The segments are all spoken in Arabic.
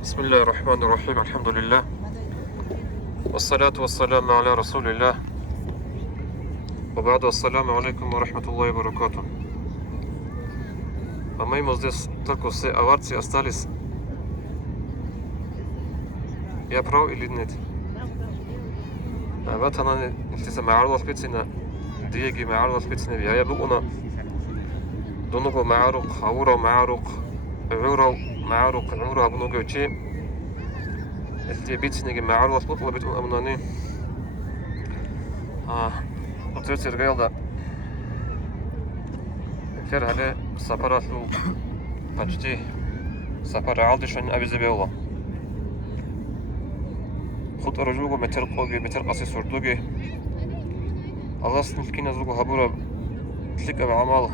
بسم الله الرحمن الرحيم. الحمد لله والصلاة والسلام على رسول الله وبعد. السلام عليكم ورحمة الله وبركاته. Amigos de только все аварцы остались. Я прав или нет? Вот она если معروضة спецنا ديجي معروضة спецنا يا بقونا دونو معروق عورة معروق عورة معروق عورة بنوجو شيء اللي بيتني معروضة سبوت بتقول أمناني قلت الرجال ده كثير هلا سفرات له почти سفر عالدي شن أبي زبيولا خد أرجوجو متر قوجي متر قصي سردوجي الله سنفكين زوجو هبورا تلك بعمل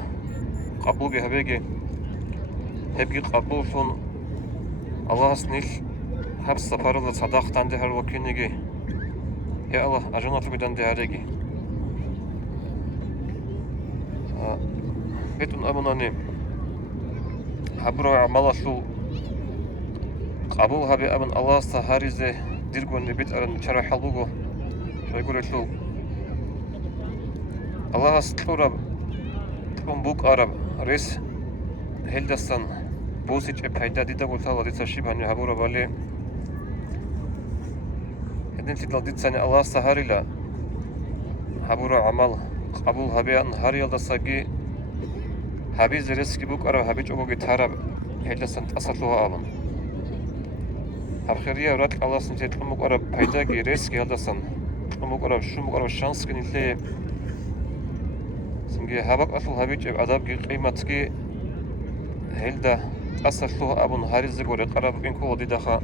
قبولجي هبيجي هبجي قبول شون الله سنيل هب السفر اللي صدقت عندي هالوكينيجي يا الله أجنات بدن دي هريجي بيتون أبناني هبرو عمل شو قبول هبي أبن الله سهاريزه ديرجو نبيت أرن شرح حلوجو شو يقول شو الله استورب تكون بوك أرب ريس هيلدستان بوسيج بهيدا ديدا قلت الله ديتا شيب هني هبورا بالي هدين تدل ديت سنة الله سهاري لا هبورا عمل قبول هبي أن هاري الدساقي هبي زريسكي بوك أرب هبي جوجو جتارب هيلدستان تأصلوها أبن هبخيرية وراتك الله سنتي تلمك أرب بهيدا جي ريسكي هيلدستان تلمك أرب شومك أرب شانس كني ليه سنجي هبك أصل هبي جب أدب جي قيمتكي هيلدا أصلوها أبن هاري زغوري قرب إنكو ودي دخا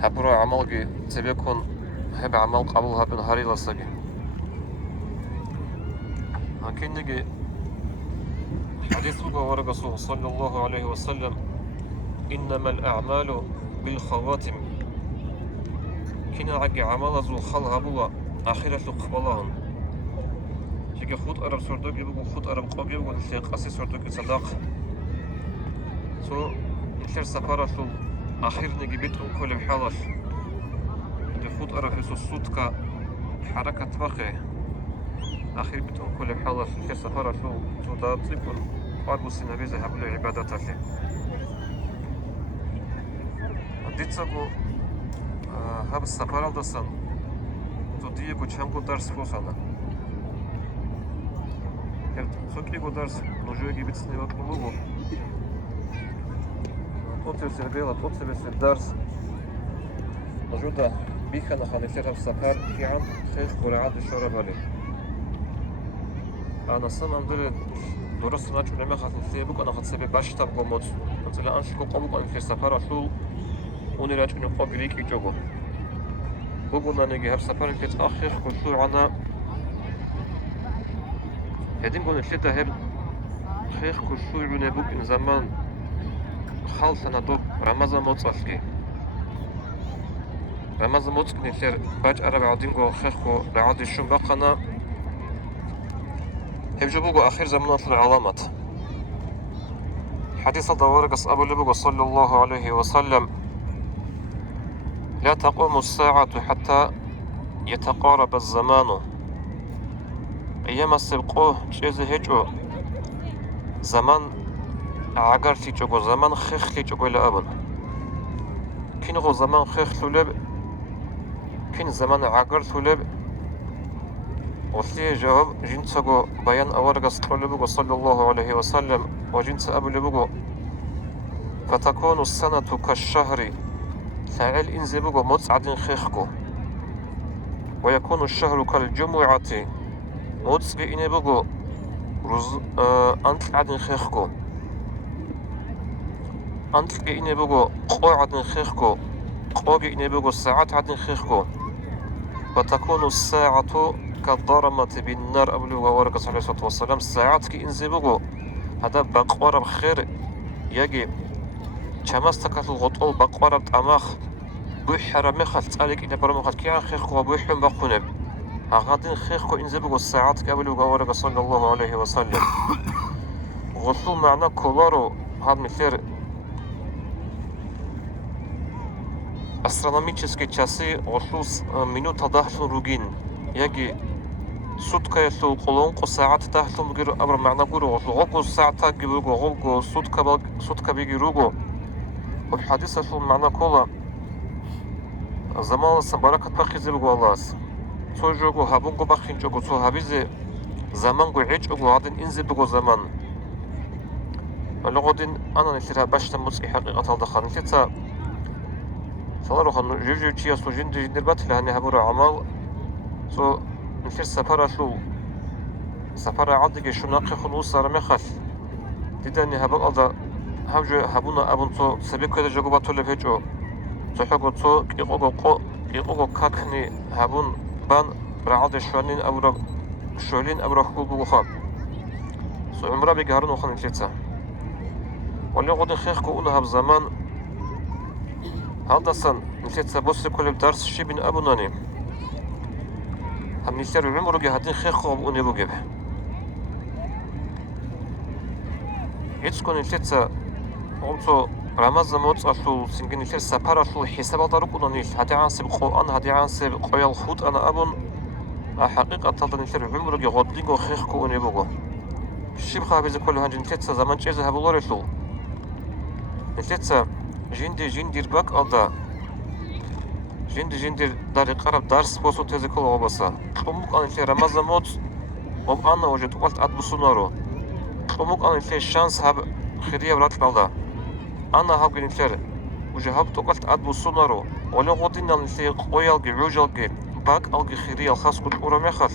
هبرو عملجي تبيكون هب عمل قبول هبن هاري لسجي لكن نجي حديث ورقصه صلى الله عليه وسلم إنما الأعمال بالخواتم كنا عقي عمل زو خل هبوا آخرة قبلهم شيء خود أرب سردوك يبغو خود أرب قبي يبغو نشيء قصي سردوك صدق سو نشر سفارة شو آخر نجي بيتهم كل بحالش دي خود أرب في صوتك حركة بخي آخر بيتهم كل بحالش نشر سفارة شو داب تكون قاربو سينابيزة هبلو عبادة لي ديتساقو هاب السفارة دسان توديكو چانكو درس فوسانا سوكيكو درس نجوكي بيتسني وطلوبو توتر سربيلا توتر الدرس موجودة بيخنا خانيسيرها في السفر في عام خيش قرعات الشورى بالي أنا صنع مدير درس ناجو لما خاطر بوك أنا خاطر باش تبقى موت مثلا أنشكو قبوك أنا في السفر أشلو وني راجو نقو بريك يجوغو بوكو نانيجي هب سفر كت أخير كشو عنا هدين قولن شتا هب خير كشو عنا بوك إن زمان خالصنا دوب رمضان موتصلكي رمضان موتصلكي نشر باج أربع عدينكو خيركو بعد الشم بقنا هبجبوكو آخر زمانات العلامات حديث الدوارقس أبو لبوكو صلى الله عليه وسلم لا تقوم الساعة حتى يتقارب الزمان أيام السبقوه جيز هجو زمان عقار تيجو زمان خيخ تيجو إلى أبن كينغو زمان خيخ ثلب كين زمان عقار ثلب وثلي جواب جنسكو بيان أورغس طلبوكو صلى الله عليه وسلم وجنس أبو لبوكو فتكون السنة كالشهر فعل إنزبوكو متسعد خيخكو ويكون الشهر كالجمعة متسعد إنبوكو أنت عدن خيخكو أنت إني بقو قوي عدن خيخكو قوي إني بقو ساعات عدن خيخكو وتكون الساعة كالضرمة بالنار أبلغ ورقة عليه الصلاة والسلام ساعات كي إنزي بقو هذا بقوار بخير يجي شمستك الغطول بقوار بتأماخ بوحر مخل تسألك إني برمخل كي عن خيخكو وبوحر بقونب أغادين خيخكو إنزي بقو الساعات كأبلغ ورقة صلى الله عليه وسلم غطول معنى كولارو هذا مثير астрономические часы ошлу минута дахлун ругин яги сутка яслу қолонқо саат дахлун гиру абра маъна гуру ошлу саата гибуго голго сутка бигируго об хадис ашлу маъна кола заман баракат бахизе буго аллас цо жого хабунго бахин жого цо хабизе zaman go hiç o adın inze bu zaman لغدين أنا نثيرها باش تموت حقيقة الدخان نثيرها صاروا خن جوجو تشيا سوجين دي دربات لهني هبورا عمل سو نثير سفارة شو سفارة عدك شو ناقي خلوص صار مخل تدني هبل ألدا هبجو هبونا أبون تو سبيك كده جوجو باتو لفيجو تو حقو تو يقوغو كاكني هبون بان برعاد شوانين أبورا شولين أبورا حقوق بوخان سو عمرا بيجهرون وخن نثيرها والله غادي نخيخكو أولها بزمان هذا صن نسيت سبوس كل بدرس شي بين أبوناني هم نسير العمر جه هدين خيخو أبوني بوجبه يتسكن نسيت أمتو رمضان موت أشلو سنجن نسير سفر أشلو حساب دارك وناني هدي عن سب قرآن هدي عن سب قيال خود أنا أبون حقيقة تلت نسير العمر جه غادي جو خيخكو أبوني بوجو شي بخابز كل هنجن نسيت زمان جزء هبولارشلو نسيت جندي باك ألدا جندي داري قرب درس بوسو تزكول غبصة قموك أنا في رمضان موت وب أنا وجدت قلت أدبسونارو قموك أنا في شانس هب خيرية ولات بالدا أنا هب جنتلر وجهبت قلت أدبسونارو ولا غدين أنا في قويالجي عوجالجي باك ألجي خيرية الخاص كل أورا مخل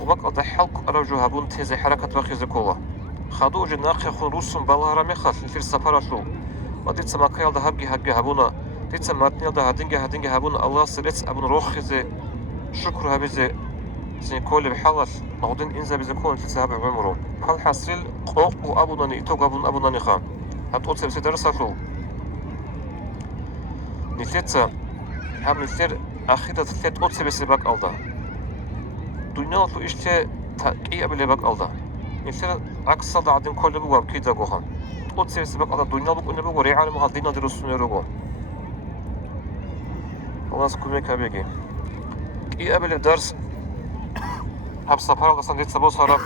وباك ألدا حلق أرجو هبون تزي حركة باخي زكولا خدو جناقي خروسهم بالها رمخل في السفارة شو وديت سماكيل ده هبجي هبونا ديت سماتنيل ده هدينجي هبونا الله سريت أبون روخزي شكر هبزي زين كل بحالة نقدين إنزا بزكون في سبب عمره هل حصل قوق وأبوناني توق أبوناني خام هتقول سبسي درس أشلو نثيت هم نثير أخيرا تثيت قد سبسي باك ألدا دنيا لو إشتى تأكي أبلي باك ألدا نثير عكس ده عدين كل بواب كيدا جوهم قد سبسي باك ألدا دنيا بقول نبغى ريعان مهدينا درسون يروجو الله سكومي كابيجي إيه قبل الدرس هب سفر أصلا ديت سبوس هرب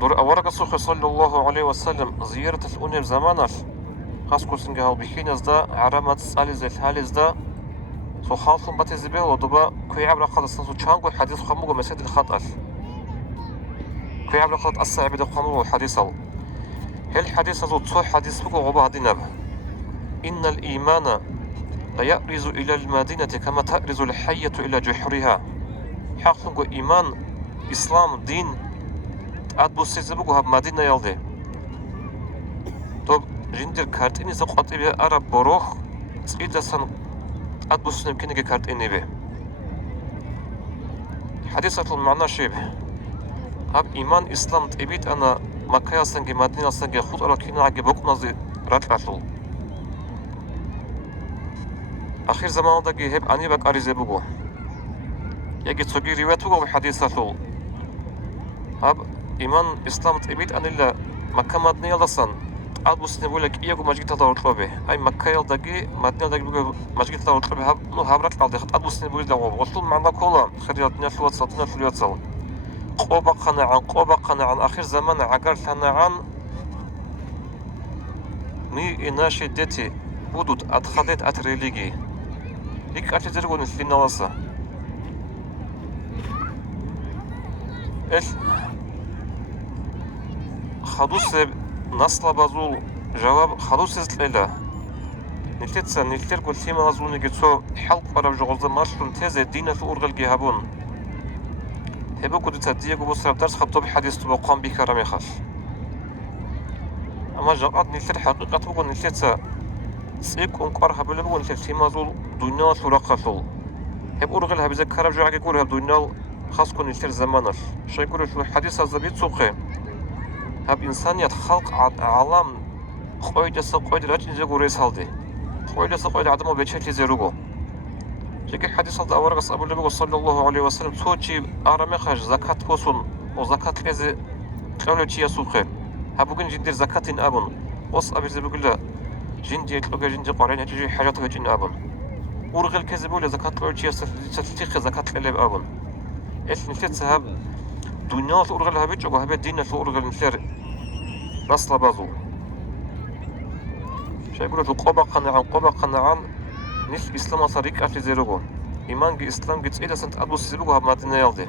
دور أورق الصخ صلى الله عليه وسلم زيارة الأنير زمانش خاص كوسنجا هو بحين زدا عرمت سالز الحالز دا سو خالص بتزبيل ودبا كي عبر قد سنسو تشانغو الحديث خمو مسجد الخطأ كي عبر قد الصعب ده خمو الحديث هل حديث زو تصو حديث بكو غبا دينب إن الإيمان لا يأرز إلى المدينة كما تأرز الحية إلى جحرها حقنقو إيمان إسلام دين أدبو سيزبوكو هب مدينة يالدي طب جندر كارتيني زقاطي بي أرب بروخ تسقيدا سن أدبو سنمكينيكي كارتيني بي حديثة المعنى شيبه هب إيمان إسلام تبيت أنا مكايا سنجي مدينة سنجي خود أراكينا عجي بوك نازي راتلاتل آخر زمان داگی هب آنی باک آریزه بگو یکی توگی روایت بگو حدیثه شو هب ایمان اسلام تبیت آنیلا مکه مدنی لسان آد بسنی بولک ایگو مجید تا ورطبه های مکه یل داگی مدنی داگی بگو مجید تا ورطبه هب نو هبرت آلده خد آد بسنی بولی داغو وصل معنا کولا خیریات نشلوات ساتنا شلیات سال قوبا قناعان آخر زمان عقل قناعان می ایناش دیتی بودود ادخالت اتریلیگی ليك أنت تقول في النواصة إيش خدوس نصلا بازول جواب خدوس إلا نتيتسا نتير قلت فيما غزون نجتسو حلق برا جغز مارشون تيزي دينا في أورغل جهابون هبو كنت تديجو بصرف درس خطوب حديث تبقام بكرامي خاش أما جاءت نتير حقيقة بقول نتيتسا سيك أنقرها بلبون فيما زول دنيا سرقة شل هب أرغل هب ذكر رجع يقول هب دنيا خاص كون يشتر زمانش شيء يقول شو حديث الزبيط سوقه هب إنسانية خلق عالم خوي جس خوي درج نجى قريس هالدي خوي جس خوي عدمه بيشتري زيروجو شيء حديث هذا أورق أبو النبي صلى الله عليه وسلم توجي أرمي خش زكاة بوسون وزكاة كذا قالوا شيء سوقه هب بقول جدير زكاة أبون وص أبي زي بقول جندي يطلق جندي قارين هجي حاجات هجين أبن ورغل كذب ولا زكاة الأرجية ستلتيخ زكاة الألب أبن إيش نسيت سهب دنيا ثورغل هبيج وهبي دين ثورغل نسير نصل بازو شايقولوا قبا قناعان نس إسلام صريق أفلي زيروغو إيمان جي إسلام جي تسئلة سنت أبو سيبوغو هب مادنا يالدي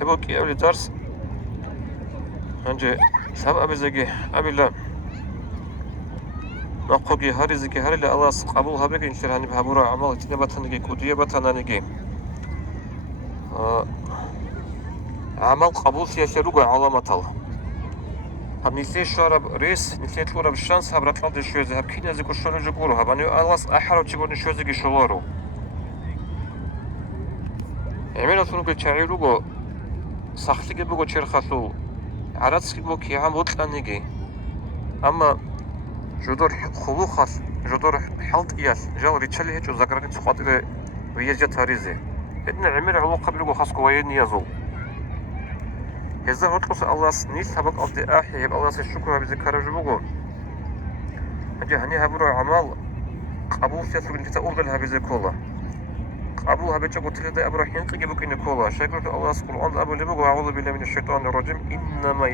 هبو كي أولي درس هنجي سهب أبي زيجي أبي لا نقوغي هاري زيكي هاري لا الله قبول هبيك نسير هني بهبورا عمال تنبتنجي كودية بتنانجي عمل قبول سياسيروغو علامة الله هب نسي شارب ريس نسي تلورا بالشانس هب رطلع دي شوزي هب كينا زيكو شولو جبورو هب أنيو ألاس أحرو تشيبوني شوزي جي شوارو عمينا تنوغي تشعيروغو سختي بوغو تشيرخاسو عراتسكي بوغو كي عم وطلانيجي أما جدور خلوخاس جدور حلط إياس جاو ريتشالي هيتشو زاكراني تسقاطي ويجا تاريزي إدنا عمير علاقة بلوغو خاسكو وين يازو هذا هتقص الله سنيس سبق أصدي أحيي الله الشكر بذكر جبوغو هجي هني هبرو عمال قبول سياسة بنت تأورد لها بذكولا قبولها بيتشاقو تلدي أبرو حينقي جبوك إن كولا شاكرة الله سبحانه أبو لبوغو أعوذ بالله من الشيطان الرجيم إنما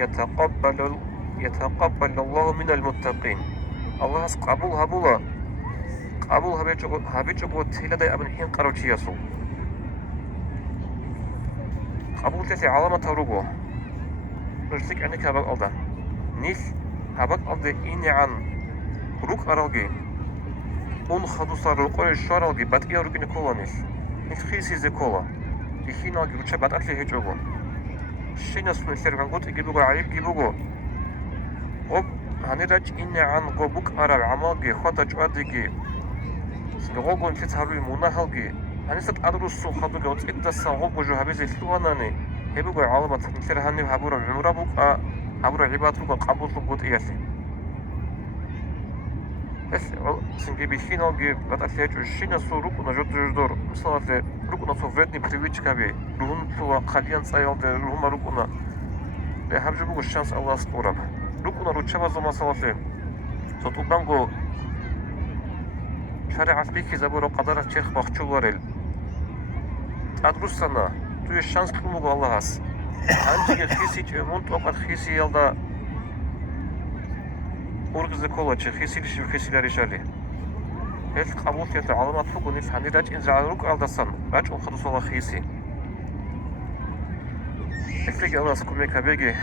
يتقبل الله من المتقين الله قبولها بولا قبولها بيتشاقو تلدي أبن حين قرو تياسو قبول تسي علامة تروغو رجلك عنك هبك ألدا نيس هبك ألدا إني عن روك أرالجي أون خدوسا روكوي شارالجي بات إيا روكي نكولا نيس خيسي زي كولا يخينا الجي روشا بات أتلي هيجوغو شينا سنو يسير عن قوت إجيبوغو عيب جيبوغو غب هنراج إني عن غبوك أرال عمالجي خاطا جواديجي سنغوغو نفيت هاروي مناهالجي هنسات أدروسو خدوغو تإدسا غبو جو هبيزي سلواناني هبوغو علامة نسير هني هبورا عمرا بوغا هبورا عباد بوغا قبول لغوت إياسي بس سنجي بيشينا الجي بات أتلي شينا سو روكونا جود جدور مثلا روكونا سو فردني привычка بي روهن سو قليان سايال دي روهما روكونا لي هبجو بوغو الشانس الله سطورب روكونا روچава زو مسالاسي سوت убангو شارع بيكي زبورو قدر چيخ باخچولارل أدروسنا توی شانس کلمو الله هست هنچی خیسی چه منت وقت خیسی یلدا ورقز کولا چه خیسی لیش خیسی لاریشالی هل قبول تيت علامات فوق ونيس هني راج إنزع روك ألدسان راج أخذ صلا خيسي إفريق الله سكومي كبيجي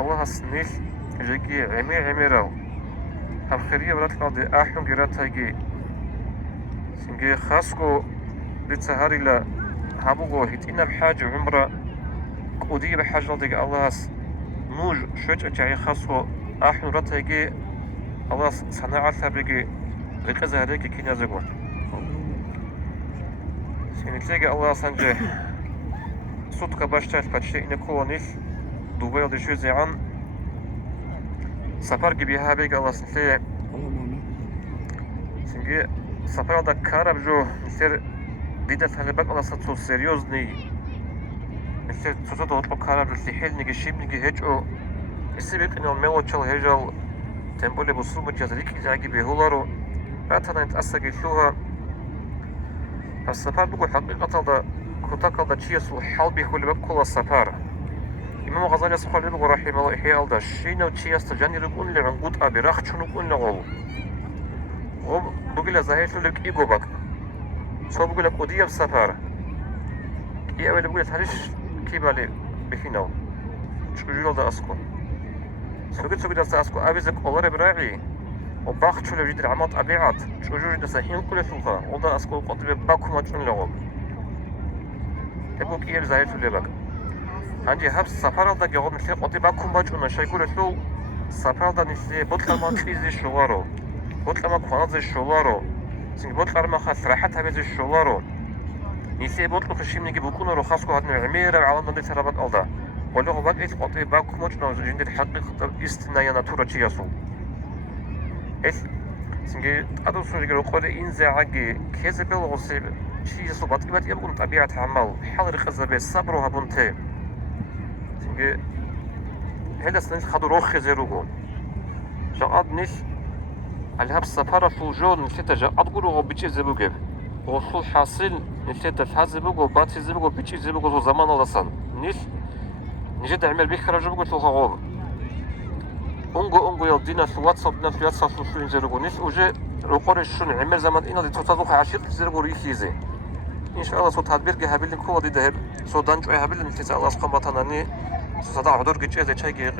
الله سنيس جيجي عميراو هم خيرية برات الأرض أحيون جرات هايجي سنجي خاسكو لتسهاري لا هابوغو هيتينا بحاجة عمرة قودية بحاجة لديك الله نوج شويت أجعي خاسكو أحيون رات هايجي الله صناعة ثابيجي ركزها هذيك كي نازقون سنتلاقي الله سنجي صوتك باش تعرف باتشي إن كولونيس دوبيل دي شوزي عن سفر بها بيك الله سنتلاقي سنجي سفر دا كارب جو نسير ديدا ثالبك الله ستو سيريوزني نسير تسوتو هطلو كارب لسيحيل نيجي شيب نيجي هجو يسيبك إنو ميلو تشل هجل تنبولي بصوب جازريك إزاقي بيهولارو بعدها نتأسق يسوها السفر بقول حقيقة دا كتاك دا تشيسو حال بيخولي بكل السفر إمام غزالي سخولي بقول رحمه الله إحياء دا شينو تشيس تجاني رقون لي عنقود أبي راخ شنو قون لغول وبقول زهيت لك إيقو بك سو بقول لك أودية بسفر إيه أولي بقول تهريش كيبالي بخينو شكو دا أسكو سوكي دا أسكو أبي زك أولاري براعي وباخت شو لو جد العمات أبيعات شو جوج دساهين كل سوقا ودا أسكو قطب باكو ما تشون لغوب تبوك إيه زايد شو لبك عندي هبس سفر دا جواب مثل قطب باكو ما تشون شيء يقول شو سفر دا نسي بطل ما تخيز شوارو بطل ما كفانات شوارو سين بطل ما خاص راحتها بيز شوارو نسي بطل خشيم نجيب بكون رو خاصكو هاد عميرة على نضي سرابك ألدا ولا هو بقى قطب باكو ما تشون جند الحقيقة استنايا ناتورا تشياسو إيش سنجي أدو سنجي رقول إنزاعي كذا بالغصب شيء صبات إبات يبغون طبيعة عمل حال رخصة بالصبر هبونته سنجي هذا سنجي خدوا روخ زيروجو جاء نش الهب سفارة فوجون نشيت جاء أدقره بيجي زبوجب وصول حاصل نشيت الحاز بوجو باتي زبوجو بيجي زبوجو زمان الله سن نش نجد عمل بيخرج بوجو تلقاه أنجو يودينا في واتساب شو ينزلوا نش وجه رقور شون عمل زمان إنا دي تطلق عشير تزرقوا ريخيزه إن شاء الله صوت هادبير جهابيل كوا دي دهب صودان جو هابيل نتيجة الله سبحانه وتعالى صدا عدور جيجي شيء جيجي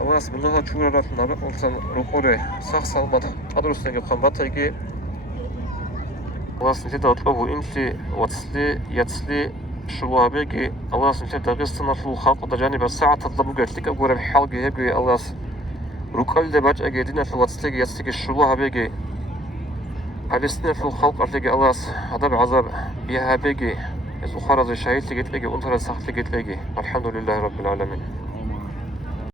الله بسم الله شكرا لك نبأ أنسان رقوري سخ سلمت أدرس نجيب خمبات يجي الله سنتي أطلبه إنتي واتسلي يتسلي شو بيجي الله سنتي دقيستنا في الخلق وتجانب الساعة تطلبه قلت لك أقول الحلقة يجي الله ركال دباج أجدنا في واتسلي يتسلي شو بيجي فلسطين في الخلق أرتجي الله عذاب عذاب بها بيجي إذا خرج شهيد لقيت لقي وأنت رسخت لقيت لقي الحمد لله رب العالمين.